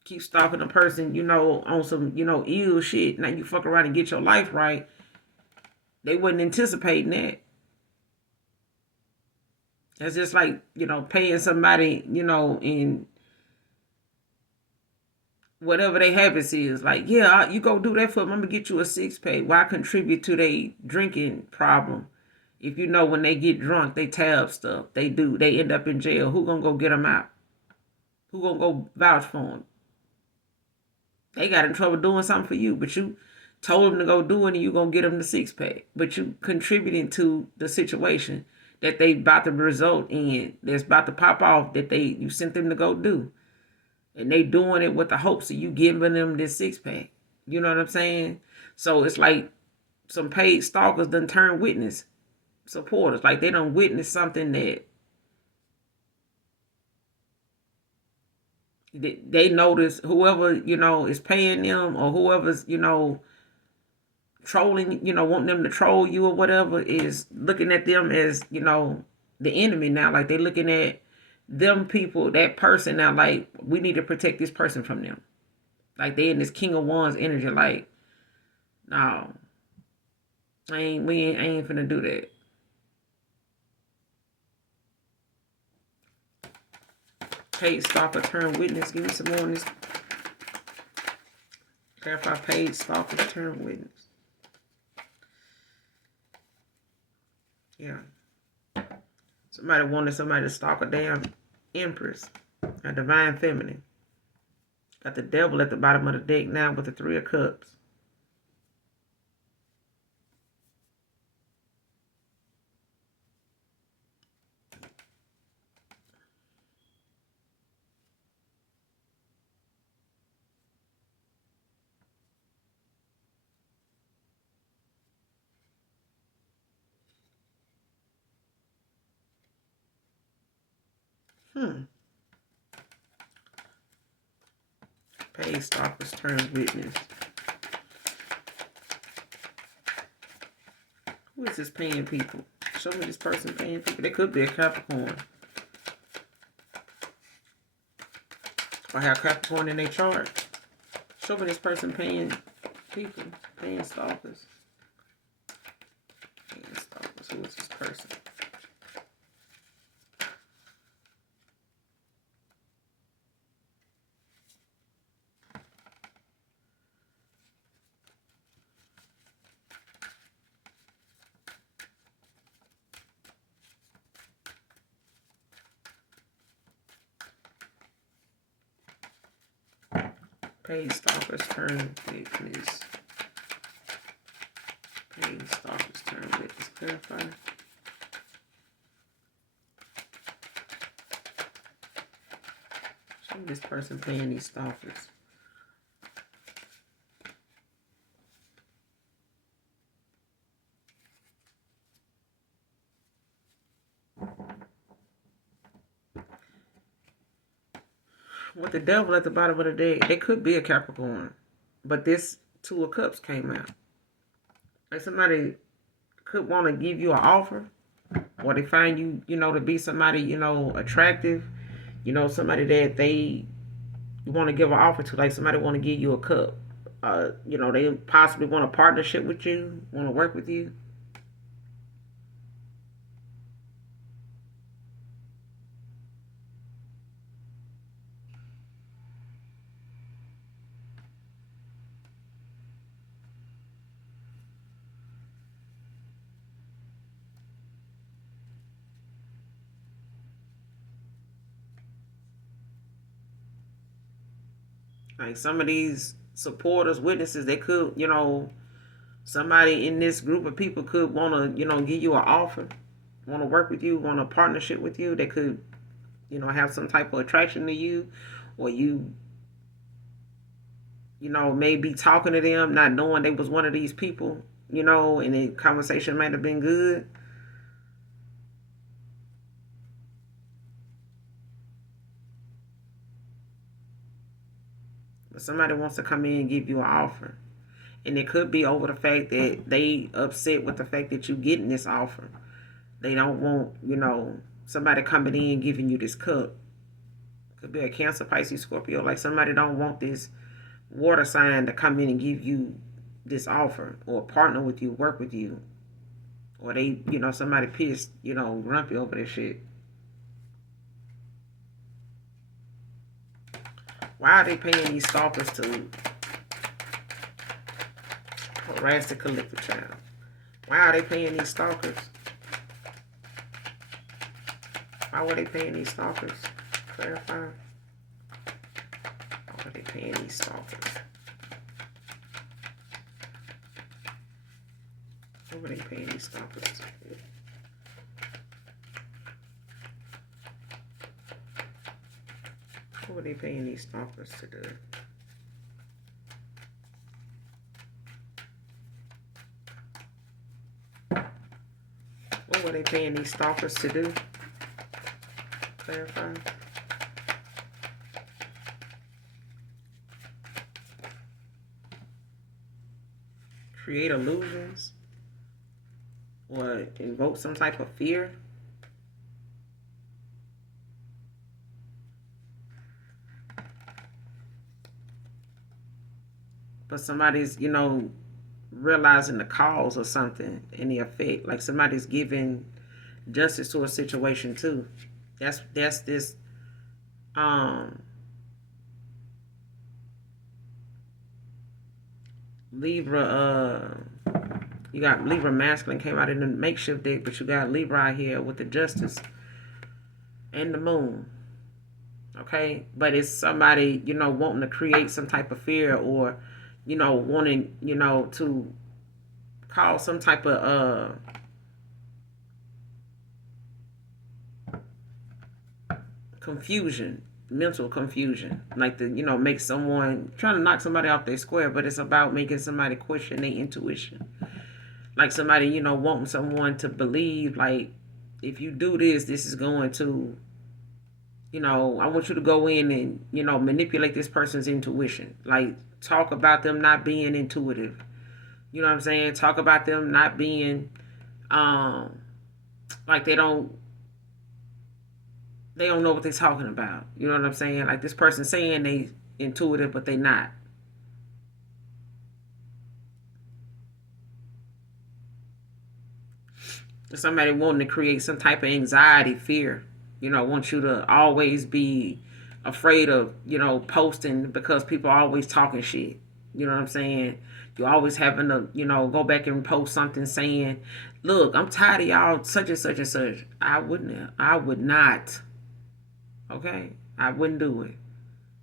Keep stalking a person, on some, ill shit. Now you fuck around and get your life right. They wasn't anticipating that. That's just like, paying somebody, in whatever their habits is. Like, yeah, you go do that for them. I'm going to get you a six-pack. Why contribute to their drinking problem? If you know when they get drunk, they tab stuff. They do. They end up in jail. Who going to go get them out? Who going to go vouch for them? They got in trouble doing something for you, but you told them to go do it and you going to get them the six-pack. But you contributing to the situation that they about to result in, that's about to pop off, that you sent them to go do. And they doing it with the hopes of you giving them this six-pack. You know what I'm saying? So it's like some paid stalkers done turn witness supporters. Like they done witness something that they notice whoever, is paying them, or whoever's, trolling, wanting them to troll you or whatever, is looking at them as, the enemy now. Like they looking at them people, that person now, like, we need to protect this person from them. Like they in this King of Wands energy, like, no, I ain't finna do that. Paid stalker turn witness. Give me some more on this. Clarify paid stalker turn witness. Yeah. Somebody wanted somebody to stalk a damn empress. A divine feminine. Got the devil at the bottom of the deck now with the Three of Cups. Paid stalkers turn witness. Who is this paying people? Show me this person paying people. They could be a Capricorn. Or have Capricorn in their chart. Show me this person paying people. Paying stalkers. Paying stalkers. Who is this person? Paid stalkers turn witness. Paid stalkers turn witness. Clarify. Show me this person paying these stalkers. With the devil at the bottom of the deck, it could be a Capricorn. But this Two of Cups came out. Like somebody could want to give you an offer, or they find you, to be somebody, attractive, somebody that they want to give an offer to, like somebody want to give you a cup. They possibly want a partnership with you, want to work with you. Like some of these supporters, witnesses, they could, somebody in this group of people could want to, give you an offer, want to work with you, want a partnership with you. They could, have some type of attraction to you, or may be talking to them, not knowing they was one of these people, and the conversation might have been good. But somebody wants to come in and give you an offer. And it could be over the fact that they upset with the fact that you getting this offer. They don't want, somebody coming in giving you this cup. Could be a Cancer, Pisces, Scorpio. Like somebody don't want this water sign to come in and give you this offer or partner with you, work with you. Or they, somebody pissed, grumpy over this shit. Why are they paying these stalkers to harass the collective child? Why are they paying these stalkers? Why were they paying these stalkers? Clarify. Why were they paying these stalkers? What were they paying these stalkers to do? What were they paying these stalkers to do? What were they paying these stalkers to do? Clarify. Create illusions or invoke some type of fear. But somebody's, realizing the cause of something and the effect. Like somebody's giving justice to a situation too. That's this Libra. You got Libra masculine came out in the makeshift deck, but you got Libra out here with the justice and the moon. Okay, but it's somebody, wanting to create some type of fear, or wanting, to cause some type of confusion, mental confusion, like to, make someone, trying to knock somebody off their square. But it's about making somebody question their intuition. Like somebody, wanting someone to believe, like, if you do this, this is going to, I want you to go in and, manipulate this person's intuition. Like, talk about them not being intuitive. You know what I'm saying? Talk about them not being, like they don't know what they're talking about. You know what I'm saying? Like this person saying they intuitive, but they not. Somebody wanting to create some type of anxiety, fear. Want you to always be afraid of, posting because people are always talking shit. You know what I'm saying? You're always having to, go back and post something saying, look, I'm tired of y'all such and such and such. I would not. Okay? I wouldn't do it.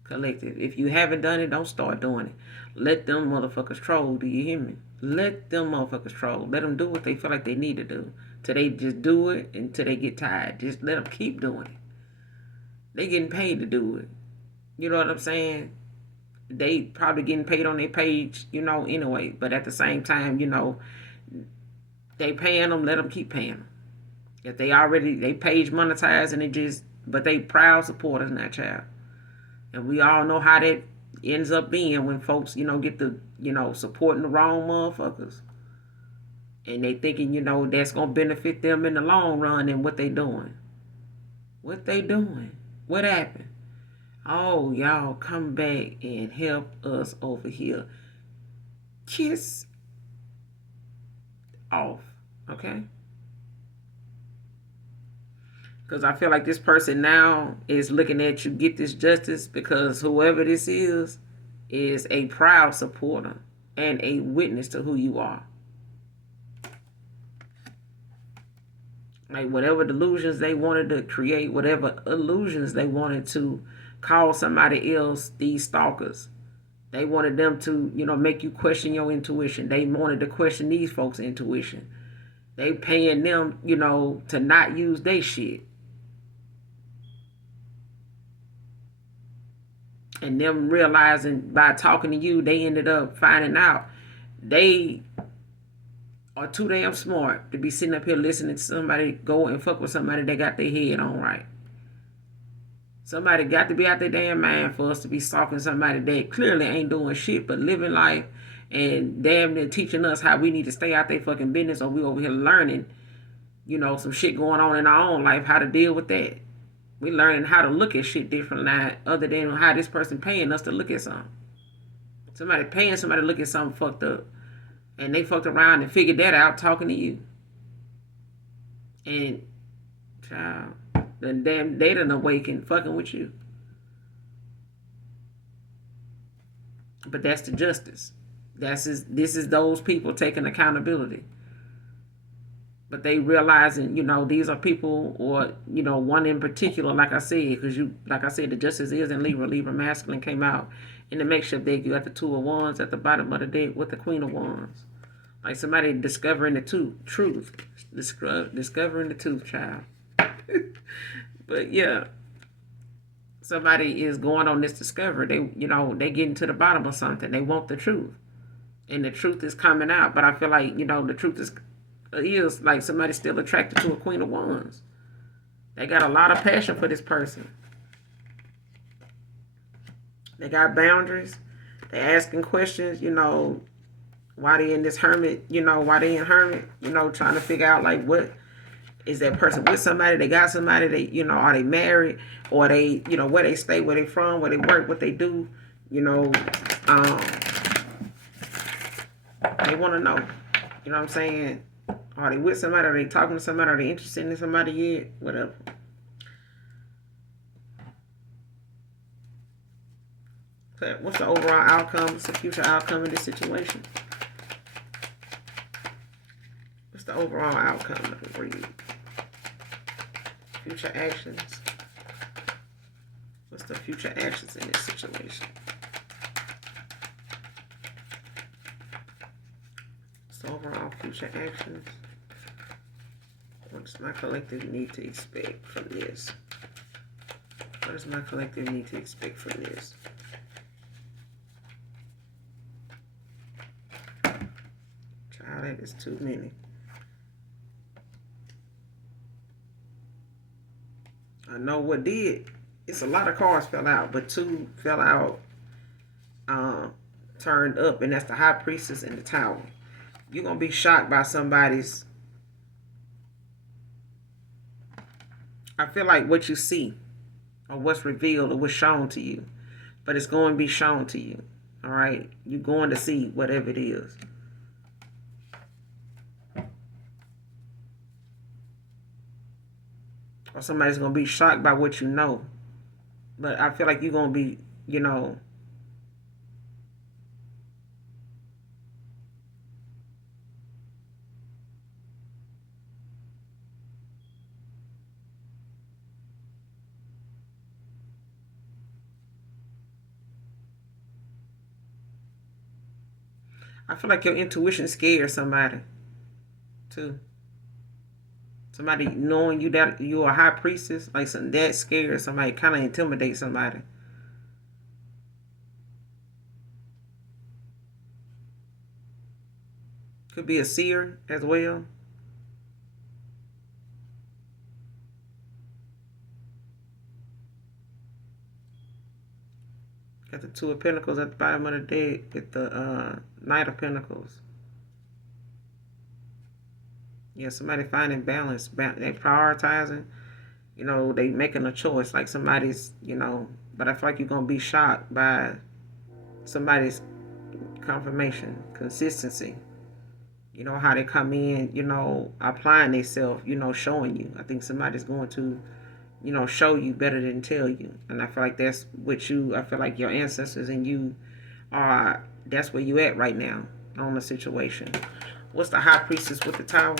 Collective. If you haven't done it, don't start doing it. Let them motherfuckers troll. Do you hear me? Let them motherfuckers troll. Let them do what they feel like they need to do. Till they just do it until they get tired. Just let them keep doing it. They getting paid to do it. You know what I'm saying? They probably getting paid on their page, anyway. But at the same time, they paying them, let them keep paying them. If they page monetized and but they proud supporters now, child. And we all know how that ends up being when folks, get the, supporting the wrong motherfuckers. And they thinking, that's going to benefit them in the long run. And what they doing? What they doing? What happened? Oh, y'all come back and help us over here. Kiss off. Okay? Because I feel like this person now is looking at you get this justice because whoever this is a proud supporter and a witness to who you are. Like whatever delusions they wanted to create, whatever illusions they wanted to call somebody else, these stalkers, They wanted them to, make you question your intuition. They wanted to question these folks' intuition. They paying them, to not use their shit. And them realizing by talking to you, they ended up finding out they are too damn smart to be sitting up here listening to somebody go and fuck with somebody that got their head on right. Somebody got to be out their damn mind for us to be stalking somebody that clearly ain't doing shit but living life and damn near teaching us how we need to stay out their fucking business, or we over here learning, some shit going on in our own life, how to deal with that. We learning how to look at shit different now, other than how this person paying us to look at something. Somebody paying somebody to look at something fucked up. And they fucked around and figured that out talking to you. And, child, the damn they done awakened fucking with you. But that's the justice. This is those people taking accountability. But they realizing, these are people, or, one in particular, like I said, because the justice is in Libra. Libra masculine came out in the makeshift deck. You got the 2 of Wands at the bottom of the deck with the Queen of Wands. Like somebody discovering the truth. Discovering the truth, child. But yeah, somebody is going on this discovery. They getting to the bottom of something. They want the truth. And the truth is coming out. But I feel like, the truth is like somebody still attracted to a Queen of Wands. They got a lot of passion for this person. They got boundaries. They asking questions, why they in this hermit, why they in hermit, trying to figure out like what is that person with somebody, they got somebody, they, are they married, or they, where they stay, where they from, where they work, what they do, they want to know, what I'm saying? Are they with somebody? Are they talking to somebody? Are they interested in somebody yet? Whatever. But what's the overall outcome? What's the future outcome of this situation? What's the overall outcome? Let me read. Future actions. What's the future actions in this situation? What's the overall future actions? What does my collective need to expect from this? What does my collective need to expect from this? Child, that is too many. I know what did. It's a lot of cards fell out, but 2 fell out, turned up, and that's the High Priestess and the Tower. You're going to be shocked by somebody's... I feel like what you see, or what's revealed, or what's shown to you, but it's going to be shown to you, all right? You're going to see whatever it is. Or somebody's going to be shocked by what you know. But I feel like you're going to be, I feel like your intuition scares somebody, too. Somebody knowing you that you're a high priestess, like some that scares somebody, kind of intimidate somebody. Could be a seer as well. Got the 2 of Pentacles at the bottom of the deck with the Knight of Pentacles. Yeah, somebody finding balance. They prioritizing. They making a choice. Like somebody's, but I feel like you're going to be shocked by somebody's confirmation, consistency. How they come in, applying themselves, showing you. I think somebody's going to, show you better than tell you. And I feel like that's what I feel like your ancestors and you are, that's where you at right now on the situation. What's the High Priestess with the Tower?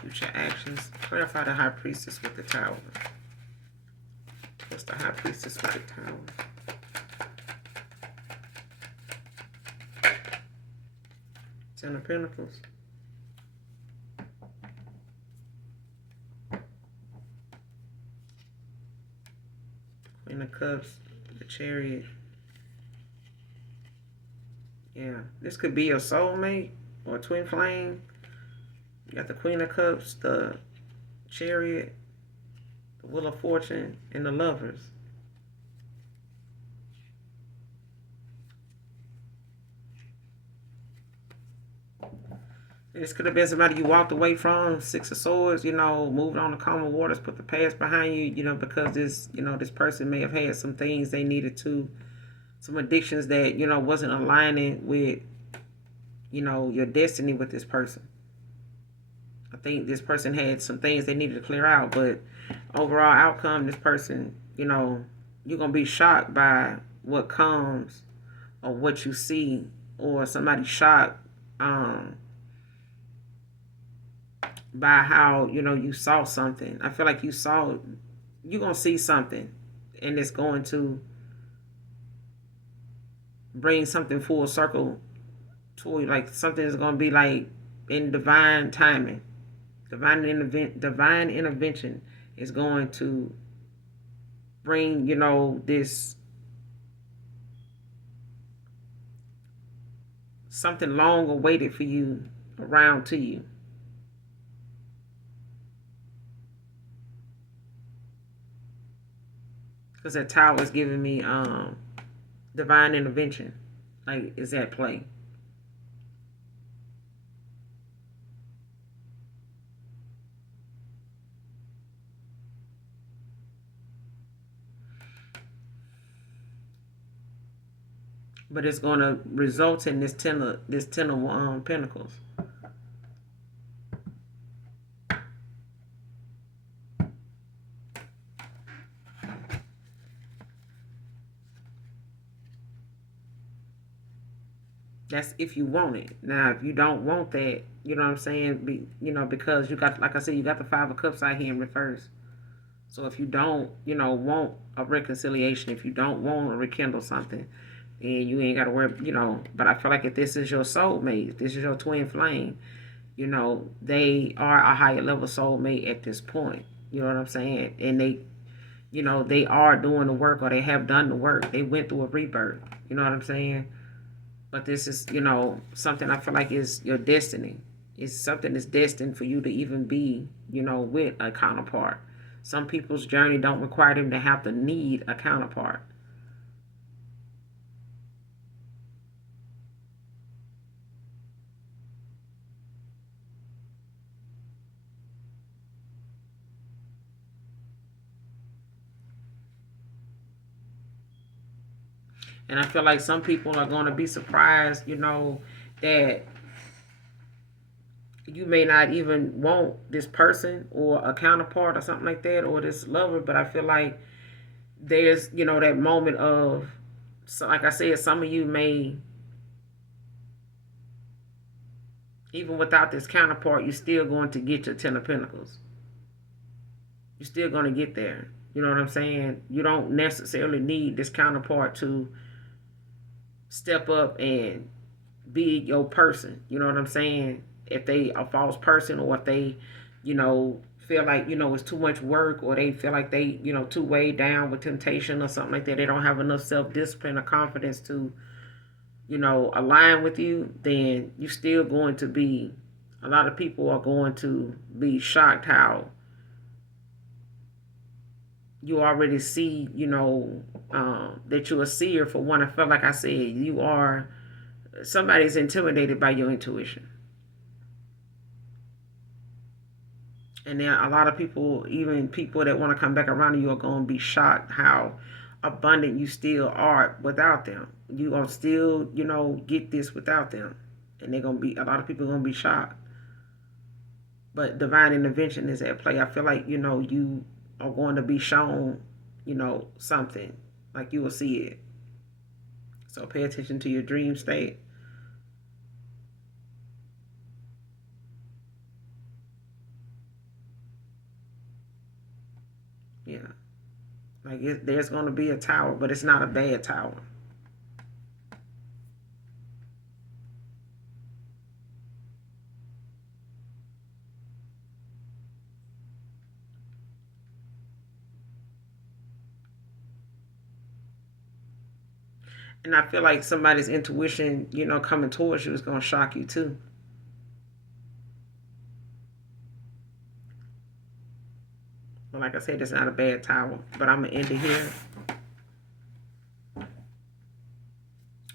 Future actions. Clarify the High Priestess with the Tower. What's the High Priestess with the Tower? Ten of Pentacles. Queen of Cups. The Chariot. Yeah. This could be your soulmate or twin flame. You got the Queen of Cups, the Chariot, the Wheel of Fortune, and the Lovers. This could have been somebody you walked away from, Six of Swords, moved on to calmer waters, put the past behind you, because this person may have had some things they needed to, some addictions that, wasn't aligning with, your destiny with this person. I think this person had some things they needed to clear out, but overall outcome, this person, you're going to be shocked by what comes or what you see, or somebody shocked, by how you saw something. I feel like you're gonna see something, and it's going to bring something full circle to you. Like something is gonna be like in divine timing, divine intervention is going to bring this something long awaited for you around to you. Because that tower is giving me divine intervention. Like, is at play. But it's going to result in this ten of Pentacles. That's if you want it. Now, if you don't want that, you know what I'm saying? Because you got, like I said, you got the Five of Cups out here in reverse. So if you don't, want a reconciliation, if you don't want to rekindle something, and you ain't got to worry, But I feel like if this is your soulmate, if this is your twin flame, they are a higher level soulmate at this point. You know what I'm saying? And they are doing the work, or they have done the work. They went through a rebirth. You know what I'm saying? But this is, something I feel like is your destiny. It's something that's destined for you to even be, with a counterpart. Some people's journey don't require them to have to need a counterpart. And I feel like some people are going to be surprised, that you may not even want this person or a counterpart or something like that, or this lover. But I feel like there's, that moment of, so like I said, some of you may, even without this counterpart, you're still going to get your Ten of Pentacles. You're still going to get there. You know what I'm saying? You don't necessarily need this counterpart to step up and be your person. You know what I'm saying? If they a false person, or if they, feel like, it's too much work, or they feel like they, too weighed down with temptation or something like that, they don't have enough self-discipline or confidence to, align with you, then you're still going to be, a lot of people are going to be shocked how you already see, that you're a seer. For one, I feel like I said, you are, somebody's intimidated by your intuition. And then a lot of people, even people that want to come back around you, are going to be shocked how abundant you still are without them. You're going to still, get this without them. And they're going to be, a lot of people are going to be shocked. But divine intervention is at play. I feel like, you are going to be shown, something. Like you will see it. So pay attention to your dream state. Yeah. Like there's going to be a tower, but it's not a bad tower. And I feel like somebody's intuition, coming towards you is going to shock you too. But like I said, it's not a bad tower. But I'm going to end it here.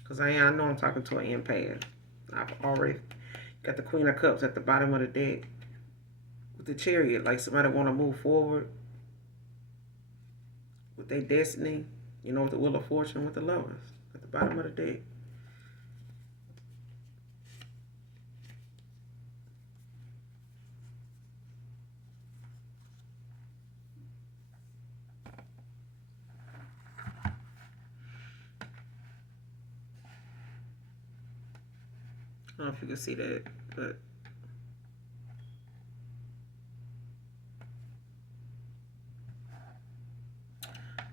Because I know I'm talking to an empath. I've already got the Queen of Cups at the bottom of the deck. With the Chariot, like somebody want to move forward with their destiny. With the Wheel of Fortune, with the Lovers at the bottom of the deck. I don't know if you can see that, but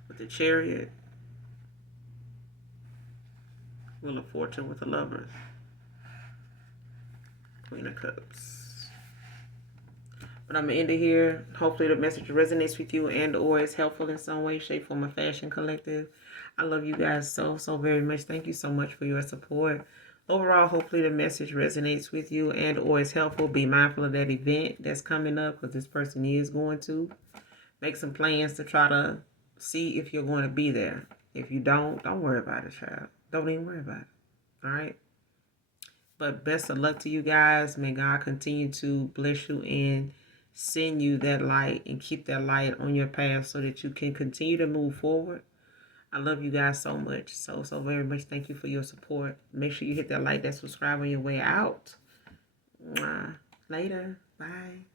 with the Chariot, Wheel of Fortune with the Lovers, Queen of Cups. But I'm going to end it here. Hopefully the message resonates with you and or is helpful in some way, shape, form, or fashion, collective. I love you guys so, so very much. Thank you so much for your support. Overall, hopefully the message resonates with you and or is helpful. Be mindful of that event that's coming up because this person is going to. Make some plans to try to see if you're going to be there. If you don't worry about it, child. Don't even worry about it. All right? But best of luck to you guys. May God continue to bless you and send you that light and keep that light on your path so that you can continue to move forward. I love you guys so much. So, so very much. Thank you for your support. Make sure you hit that like, that subscribe on your way out. Mwah. Later. Bye.